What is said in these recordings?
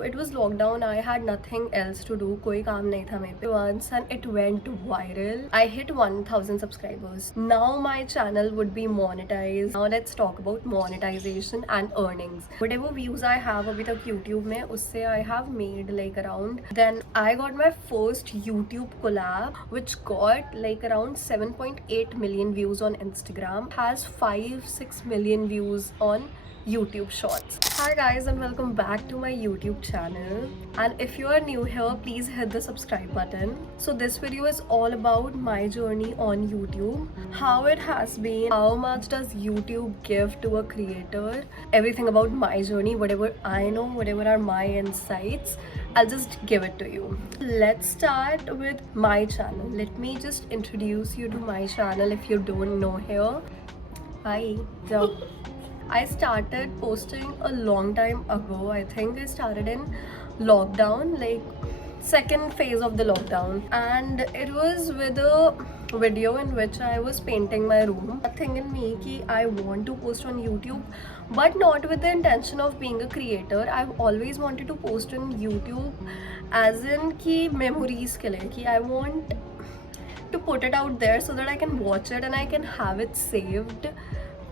So it was lockdown. I had nothing else to do. कोई काम नहीं था मेरे पे. Once and it went viral. I hit 1,000 subscribers. Now my channel would be monetized. Now let's talk about monetization and earnings. Whatever views I have अभी तक YouTube में, उससे I have made like around. Then I got my first YouTube collab, which got like around 7.8 million views on Instagram. Has 5-6 million views on YouTube Shorts. Hi guys and welcome back to my YouTube channel, and if you are new here, please hit the subscribe button. So this video is all about my journey on YouTube, how it has been, how much does YouTube give to a creator, everything about my journey, whatever I know, whatever are my insights, I'll just give it to you. Let's start with my channel. Let me just introduce you to my channel if you don't know here. Hi. So I started posting a long time ago. I think I started in lockdown, like second phase of the lockdown, and it was with a video in which I was painting my room. A thing in me कि I want to post on YouTube, but not with the intention of being a creator. I've always wanted to post on YouTube as in कि memories के लिए, कि I want to put it out there so that I can watch it and I can have it saved.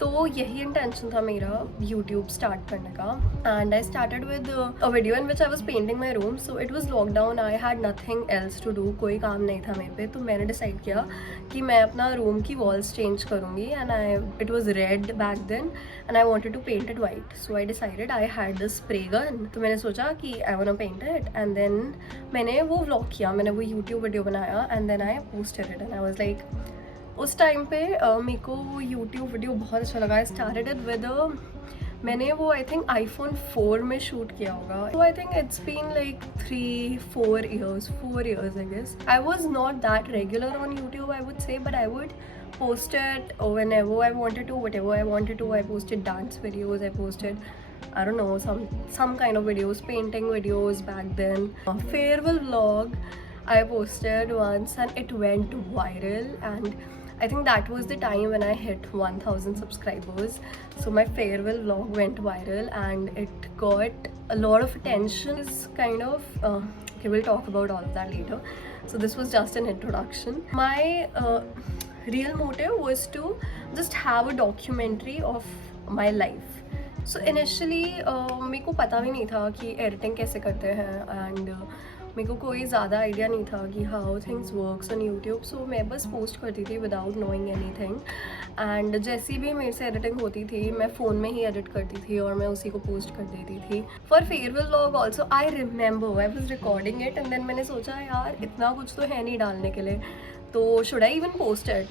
तो यही intention था मेरा YouTube start करने का. And I started with a video in which I was painting my room. So it was lockdown. I had nothing else to do. कोई काम नहीं था मेरे पे. तो मैंने डिसाइड किया कि मैं अपना रूम की वॉल्स चेंज करूँगी. And it was red back then and I wanted to paint it white. So I decided I had the spray gun. तो मैंने सोचा कि I want to paint it. And then मैंने वो vlog किया, मैंने वो यूट्यूब वीडियो बनाया and then I posted it. And I was like, उस टाइम पे मेरे को वो यूट्यूब वीडियो बहुत अच्छा लगा. आई स्टार्टेड इट विद मैंने वो आई थिंक iPhone 4 में शूट किया होगा. तो I think it's been like 4 years I guess. I was not that regular on YouTube, I would say, but I would post it whenever I wanted to, whatever I wanted to. I posted dance videos, I posted, I don't know, some kind of videos, painting videos back then. A farewell vlog I posted once and it went viral, and I think that was the time when I hit 1,000 subscribers. So my farewell vlog went viral and it got a lot of attention. It's kind of okay, we'll talk about all of that later. So this was just an introduction. My real motive was to just have a documentary of my life. So initially मेरे को पता भी नहीं था कि editing कैसे करते हैं, एंड मेरे को कोई ज़्यादा आइडिया नहीं था कि how things works on YouTube. So मैं बस पोस्ट करती थी विदाउट नोइंग एनीथिंग. एंड जैसी भी मेरे से एडिटिंग होती थी, मैं फ़ोन में ही एडिट करती थी और मैं उसी को पोस्ट कर देती थी. For farewell vlog also I remember I was recording it and then मैंने सोचा यार इतना कुछ तो है नहीं डालने के लिए, तो should I even post it.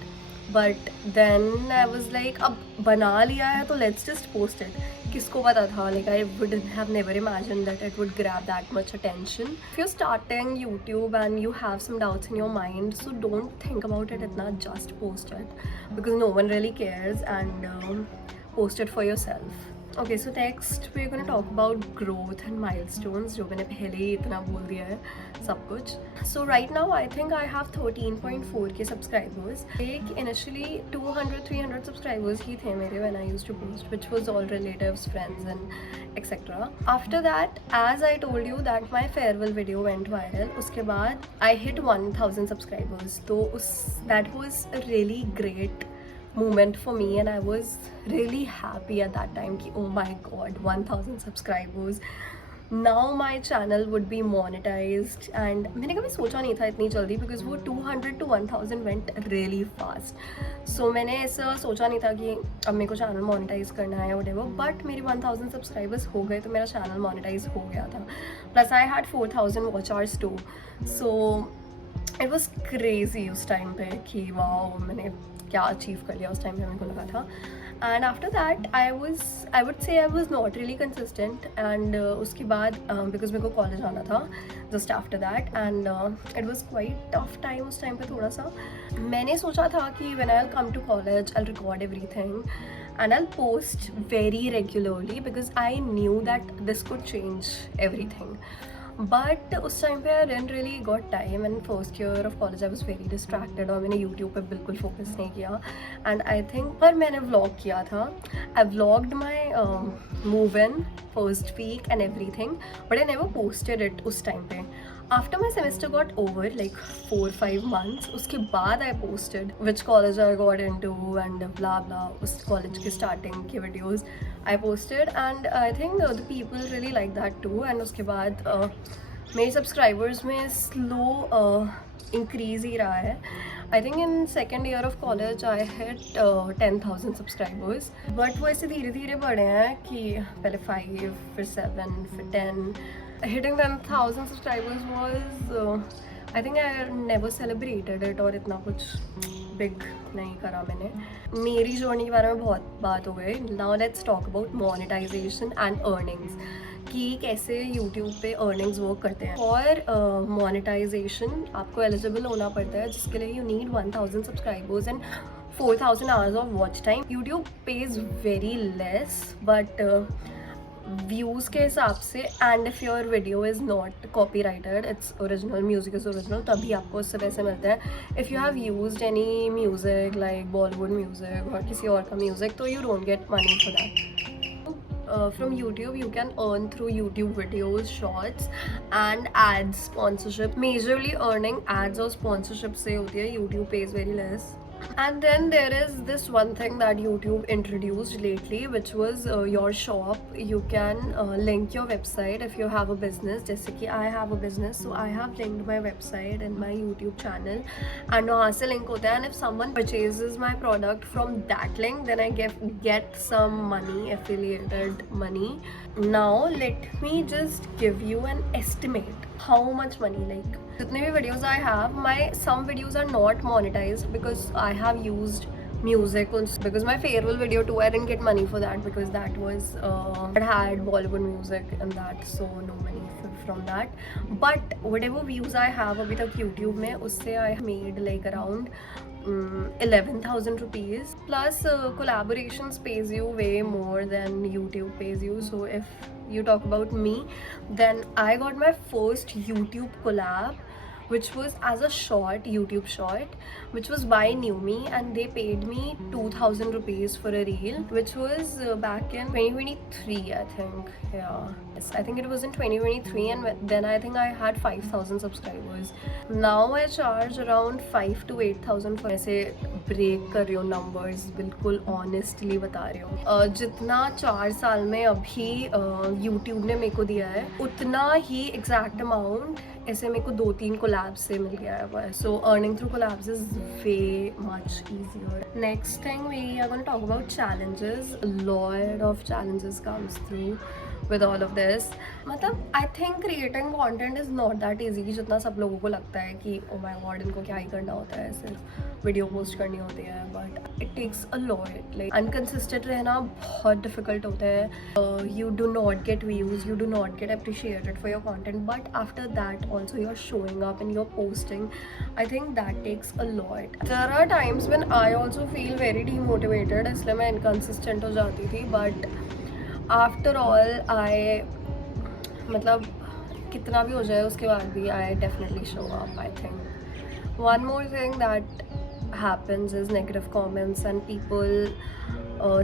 But then I was like, अब बना लिया है तो लेट्स जस्ट पोस्ट इट. किसको पता था, like I would have never imagine that it would grab that much attention. If you starting YouTube and you have some doubts in your mind, so don't think about it इतना, just post it because no one really cares, and post it for your self. Okay, so next we're going to talk about growth and milestones, जो मैंने पहले ही इतना बोल दिया है सब कुछ. So right now I think I have 13.4k subscribers. Like initially 200-300 subscribers ही थे मेरे when I used to post, which was all relatives, friends and etc. After that, as I told you that my farewell video went viral, उसके बाद I hit 1,000 subscribers. तो that was a really great moment for me, and I was really happy at that time कि oh my god, 1,000 subscribers, now my channel would be monetized. and मैंने कभी सोचा नहीं था इतनी जल्दी, because वो 200 to 1,000 went really fast. so मैंने ऐसा सोचा नहीं था कि अब मेरे को चैनल मोनेटाइज करना है whatever, but मेरे 1,000 सब्सक्राइबर्स हो गए तो मेरा चैनल मोनेटाइज हो गया था. Plus I had 4,000 watch hours too. So it was crazy उस टाइम पे कि वाओ मैंने क्या अचीव कर लिया उस टाइम पे, मेरे को लगा था. And after that I would say I was not really consistent. And उसके बाद बिकॉज मेरे को कॉलेज आना था just after that, and it was quite tough time उस टाइम पे. थोड़ा सा मैंने सोचा था कि when I will come to college I will record everything and I'll post very regularly because I knew that this could change everything. But उस time पे I didn't really got time and first year of college I was very distracted और मैंने YouTube पे बिल्कुल focus नहीं किया and I think पर मैंने व्लॉग किया था I vlogged my move in first week and everything but I never posted it उस टाइम पे after my semester got over like 4-5 months उसके बाद I posted which college I got in to and blah blah उस कॉलेज के starting के videos I posted and I think the people really like that too एंड उसके बाद मेरे सब्सक्राइबर्स में स्लो इंक्रीज ही रहा है I think in second year of college I hit 10,000 subscribers but वो ऐसे धीरे धीरे बढ़े हैं कि पहले 5 फिर 7 फिर 10 hitting 10,000 subscribers was I think I never celebrated it और इतना कुछ बिग नहीं करा मैंने मेरी जर्नी के बारे में बहुत बात हो गई now let's talk about monetization and earnings कि कैसे यूट्यूब पे अर्निंग्स वर्क करते हैं और मोनेटाइजेशन आपको एलिजिबल होना पड़ता है जिसके लिए you need 1,000 subscribers and 4,000 hours of watch time YouTube page very less but views के हिसाब से and if your video is not copy righted its original music is original तभी आपको उससे पैसे मिलते हैं if you have used any music like Bollywood music और किसी और का म्यूज़िक तो you don't get money for that from YouTube you can earn through YouTube videos, shorts and ads sponsorship majorly earning ads or sponsorship से होती है YouTube pays very less and then there is this one thing that YouTube introduced lately which was your shop you can link your website if you have a business जैसे कि I have a business so I have linked my website and my YouTube channel and वहाँ से link होता है and if someone purchases my product from that link then I get some money affiliated money now let me just give you an estimate how much money like जितने भी videos I have my some videos are not monetized because I have used music because my farewell video too I didn't get money for that because that was it had Bollywood music and that so no money from that but whatever views I have अभी तक YouTube में उससे I made like around 11,000 rupees plus collaborations pays you way more than YouTube pays you so if you talk about me then I got my first YouTube collab which was as a short YouTube short which was by Newme and they paid me 2,000 rupees for a reel which was back in 2023 I think yeah yes, I think it was in 2023 and then I think I had 5,000 subscribers now I charge around 5 to 8,000 for ऐसे break कर रही हूँ numbers बिल्कुल honestly बता रही हूँ जितना 4 साल में अभी YouTube ने मेरे को दिया है उतना ही एग्जैक्ट अमाउंट ऐसे मेरे को 2-3 कोलैब्स से मिल गया है so earning through collabs is way much easier next thing we are gonna talk about challenges lot of challenges comes through with all of this मतलब I think creating content is not that easy जितना सब लोगों को लगता है कि oh my god इनको क्या ही करना होता है सिर्फ वीडियो पोस्ट करनी होती है but it takes a lot like inconsistent रहना बहुत difficult होता है you do not get views you do not get appreciated for your content but after that also you're showing up and you're posting I think that takes a lot there are times when I also feel very demotivated इसलिए मैं inconsistent हो जाती थी but after all I मतलब कितना भी हो जाए उसके बाद भी I definitely show up I think one more thing that happens is negative comments and people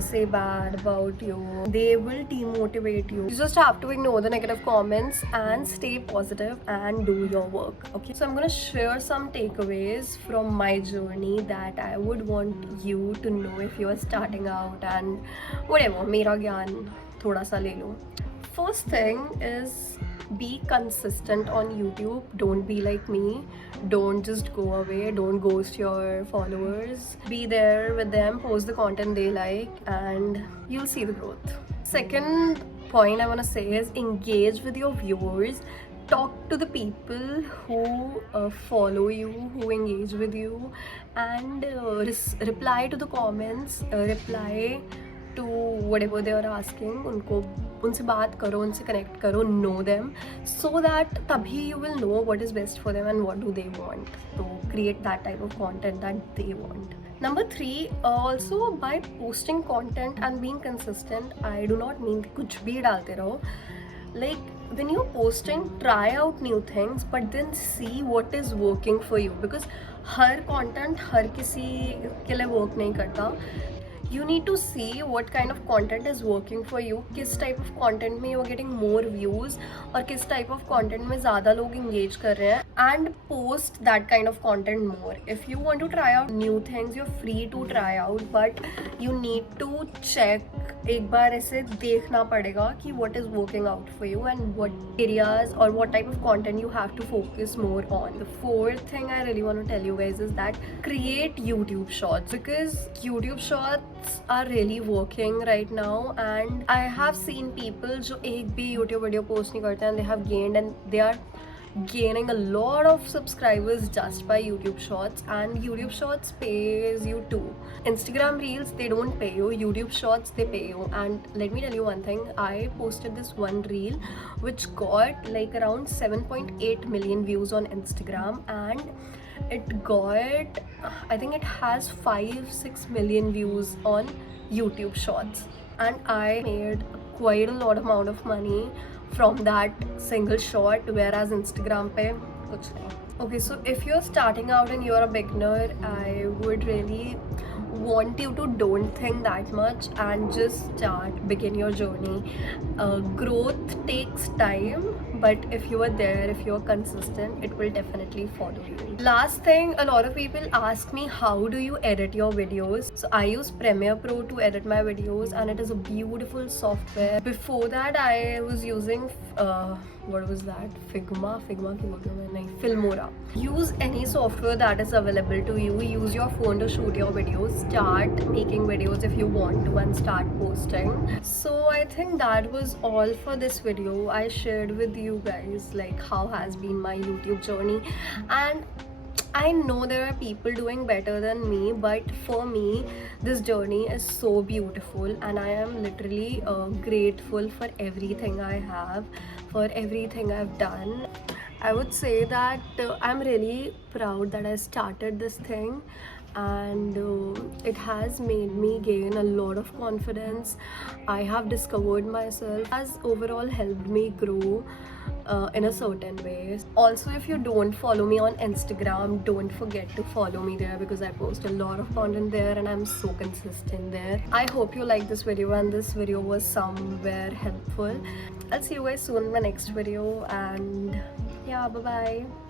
say bad about you they will demotivate you just have to ignore the negative comments and stay positive and do your work okay so I'm gonna share some takeaways from my journey that I would want you to know if you are starting out and whatever मेरा ज्ञान थोड़ा सा ले लो first thing is be consistent on YouTube don't be like me don't just go away don't ghost your followers be there with them post the content they like and you'll see the growth second point I want to say is engage with your viewers talk to the people who follow you who engage with you and reply to the comments reply to whatever they are asking उनको उनसे बात करो उनसे connect करो know them so that तभी you will know what is best for them and what do they want to create that type of content that they want number 3 also by posting content and being consistent I do not mean कुछ भी डालते रहो like when you're posting, try out new things, but then see what is working for you, because her content हर किसी के लिए work नहीं करता. You need to see what kind of content is working for you, किस type of content में you're getting more views और किस type of content में ज़्यादा लोग engage कर रहे हैं, and post that kind of content more. If you want to try out new things, you're free to try out, but you need to check, एक बार ऐसे देखना पड़ेगा कि what is working out for you and what areas or what type of content you have to focus more on. The fourth thing I really want to tell you guys is that create YouTube shorts, because YouTube shorts are really working right now, and I have seen people जो एक भी YouTube video post नहीं करते and they have gained and they are gaining a lot of subscribers just by YouTube shorts, and YouTube shorts pays you too. Instagram reels, they don't pay you. YouTube shorts, they pay you. And let me tell you one thing, I posted this one reel which got like around 7.8 million views on Instagram, and it got, I think it has 5-6 million views on YouTube shorts, and I made quite a lot amount of money from that single shot, whereas Instagram pe kuch nahi. Okay, so if you're starting out and you're a beginner, I would really want you to don't think that much and just begin your journey. Growth takes time, but if you are there, if you're consistent, it will definitely follow you. Last thing, a lot of people ask me, how do you edit your videos? So I use Premiere Pro to edit my videos, and it is a beautiful software. Before that, I was using what was that? Figma ki bolte hain? Nahi, Filmora. Use any software that is available to you. Use your phone to shoot your videos. Start making videos if you want to, and start posting. So I think that was all for this video. I shared with you guys like how has been my YouTube journey, and I know there are people doing better than me, but for me this journey is so beautiful, and I am literally grateful for everything I have, for everything I've done. I would say that I'm really proud that I started this thing, and it has made me gain a lot of confidence. I have discovered myself, has overall helped me grow in a certain way. Also, if you don't follow me on Instagram, don't forget to follow me there, because I post a lot of content there and I'm so consistent there. I hope you like this video and this video was somewhere helpful. I'll see you guys soon in my next video, and yeah, bye bye.